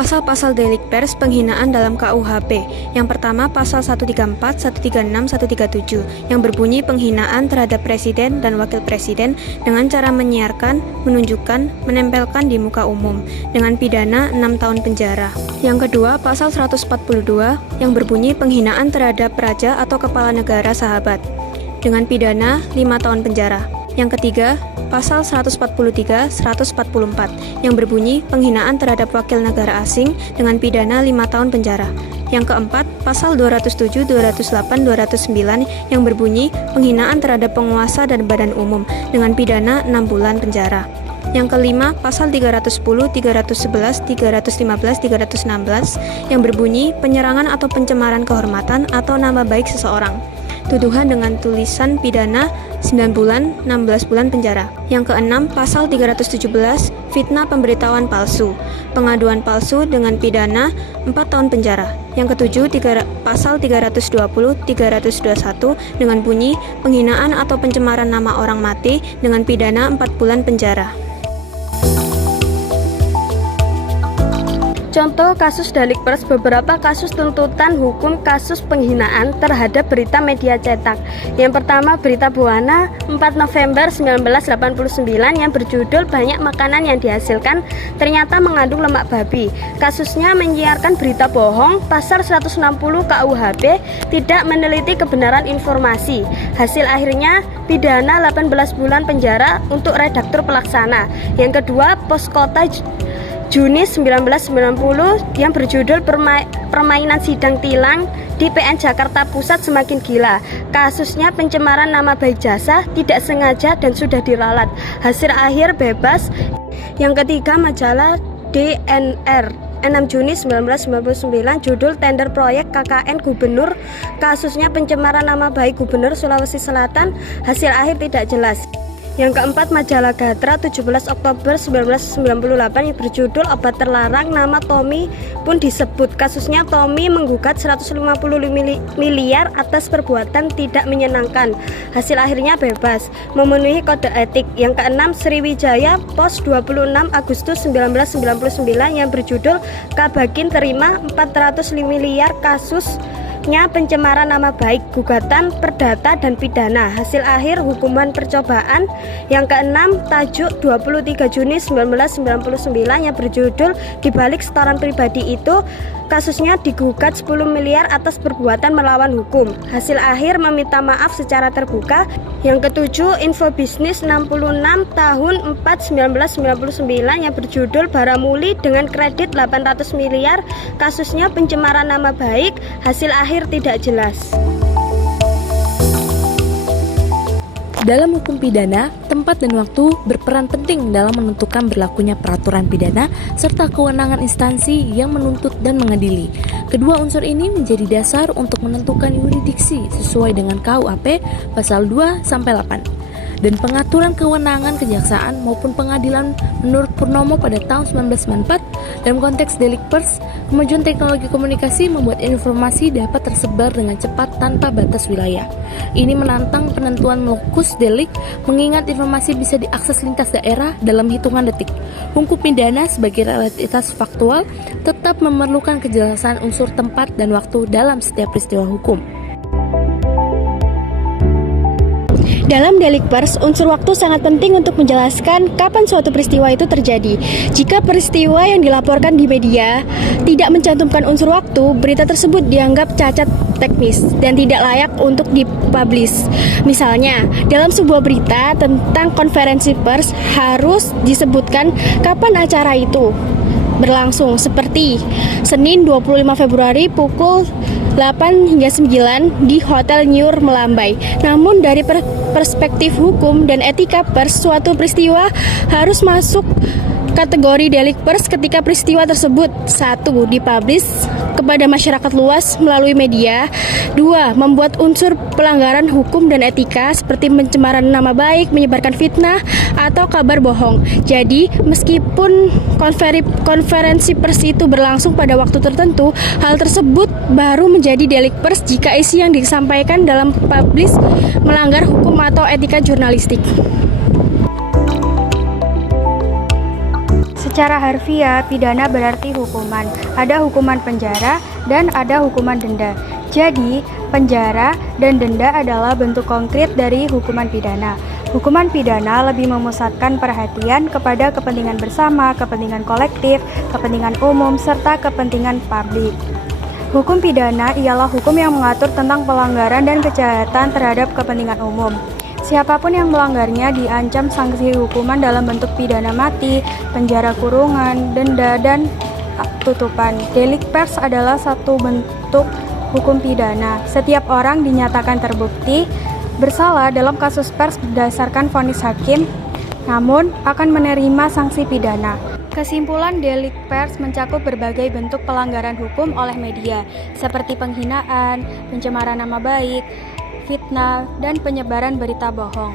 Pasal-pasal delik pers penghinaan dalam KUHP. Yang pertama pasal 134, 136, 137 yang berbunyi penghinaan terhadap presiden dan wakil presiden dengan cara menyiarkan, menunjukkan, menempelkan di muka umum dengan pidana 6 tahun penjara. Yang kedua pasal 142 yang berbunyi penghinaan terhadap raja atau kepala negara sahabat dengan pidana 5 tahun penjara. Yang ketiga, pasal 143, 144 yang berbunyi penghinaan terhadap wakil negara asing dengan pidana 5 tahun penjara. Yang keempat, pasal 207, 208, 209 yang berbunyi penghinaan terhadap penguasa dan badan umum dengan pidana 6 bulan penjara. Yang kelima, pasal 310, 311, 315, 316 yang berbunyi penyerangan atau pencemaran kehormatan atau nama baik seseorang. Tuduhan dengan tulisan pidana 9 bulan, 16 bulan penjara. Yang keenam, pasal 317, fitnah pemberitahuan palsu, pengaduan palsu dengan pidana 4 tahun penjara. Yang ketujuh, pasal 320, 321 dengan bunyi penghinaan atau pencemaran nama orang mati dengan pidana 4 bulan penjara. Contoh kasus delik pers, beberapa kasus tuntutan hukum kasus penghinaan terhadap berita media cetak. Yang pertama, berita Buana 4 November 1989 yang berjudul banyak makanan yang dihasilkan ternyata mengandung lemak babi. Kasusnya menyiarkan berita bohong, pasal 160 KUHP, tidak meneliti kebenaran informasi. Hasil akhirnya pidana 18 bulan penjara untuk redaktur pelaksana. Yang kedua, Pos Kota Juni 1990 yang berjudul permainan sidang tilang di PN Jakarta Pusat semakin gila. Kasusnya pencemaran nama baik jasa tidak sengaja dan sudah diralat. Hasil akhir bebas. Yang ketiga, majalah DNR 6 Juni 1999 judul tender proyek KKN Gubernur. Kasusnya pencemaran nama baik Gubernur Sulawesi Selatan. Hasil akhir tidak jelas. Yang keempat, majalah Gatra 17 Oktober 1998 yang berjudul obat terlarang, nama Tommy pun disebut. Kasusnya Tommy menggugat 150 miliar atas perbuatan tidak menyenangkan. Hasil akhirnya bebas, memenuhi kode etik. Yang keenam, Sriwijaya Pos 26 Agustus 1999 yang berjudul Kabakin terima 400 miliar kasusnya pencemaran nama baik, gugatan perdata dan pidana. Hasil akhir hukuman percobaan. Yang keenam, tajuk 23 Juni 1999 yang berjudul dibalik setoran pribadi itu, kasusnya digugat 10 miliar atas perbuatan melawan hukum. Hasil akhir meminta maaf secara terbuka. Yang ketujuh, Info Bisnis 66 tahun 4 1999 yang berjudul Baramuli dengan kredit 800 miliar, kasusnya pencemaran nama baik. Hasil akhir tidak jelas. Dalam hukum pidana, tempat dan waktu berperan penting dalam menentukan berlakunya peraturan pidana serta kewenangan instansi yang menuntut dan mengadili. Kedua unsur ini menjadi dasar untuk menentukan yurisdiksi sesuai dengan KUHP pasal 2-8 dan pengaturan kewenangan kejaksaan maupun pengadilan menurut Purnomo pada tahun 1994. Dalam konteks delik pers, kemajuan teknologi komunikasi membuat informasi dapat tersebar dengan cepat tanpa batas wilayah. Ini menantang penentuan lokus delik, mengingat informasi bisa diakses lintas daerah dalam hitungan detik. Hukum pidana sebagai realitas faktual tetap memerlukan kejelasan unsur tempat dan waktu dalam setiap peristiwa hukum. Dalam delik pers, unsur waktu sangat penting untuk menjelaskan kapan suatu peristiwa itu terjadi. Jika peristiwa yang dilaporkan di media tidak mencantumkan unsur waktu, berita tersebut dianggap cacat teknis dan tidak layak untuk dipublish. Misalnya, dalam sebuah berita tentang konferensi pers harus disebutkan kapan acara itu berlangsung, seperti Senin 25 Februari pukul 8 hingga 9 di Hotel Nyur Melambai. Namun dari perspektif hukum dan etika pers, suatu peristiwa harus masuk Kategori delik pers ketika peristiwa tersebut 1. Dipublish kepada masyarakat luas melalui media. 2. Membuat unsur pelanggaran hukum dan etika seperti pencemaran nama baik, menyebarkan fitnah, atau kabar bohong. Jadi, meskipun konferensi pers itu berlangsung pada waktu tertentu, hal tersebut baru menjadi delik pers jika isi yang disampaikan dalam publish melanggar hukum atau etika jurnalistik. Secara harfiah, pidana berarti hukuman. Ada hukuman penjara dan ada hukuman denda. Jadi, penjara dan denda adalah bentuk konkret dari hukuman pidana. Hukuman pidana lebih memusatkan perhatian kepada kepentingan bersama, kepentingan kolektif, kepentingan umum, serta kepentingan publik. Hukum pidana ialah hukum yang mengatur tentang pelanggaran dan kejahatan terhadap kepentingan umum. Siapapun yang melanggarnya diancam sanksi hukuman dalam bentuk pidana mati, penjara kurungan, denda, dan tutupan. Delik pers adalah satu bentuk hukum pidana. Setiap orang dinyatakan terbukti bersalah dalam kasus pers berdasarkan vonis hakim, namun akan menerima sanksi pidana. Kesimpulan, delik pers mencakup berbagai bentuk pelanggaran hukum oleh media, seperti penghinaan, pencemaran nama baik, fitnah, dan penyebaran berita bohong.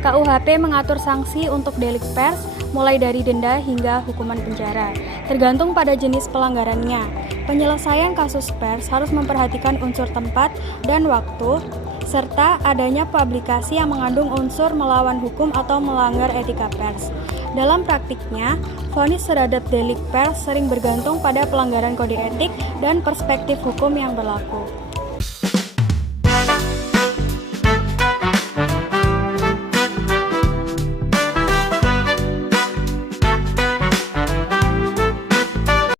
KUHP mengatur sanksi untuk delik pers mulai dari denda hingga hukuman penjara, tergantung pada jenis pelanggarannya. Penyelesaian kasus pers harus memperhatikan unsur tempat dan waktu, serta adanya publikasi yang mengandung unsur melawan hukum atau melanggar etika pers. Dalam praktiknya, vonis terhadap delik pers sering bergantung pada pelanggaran kode etik dan perspektif hukum yang berlaku.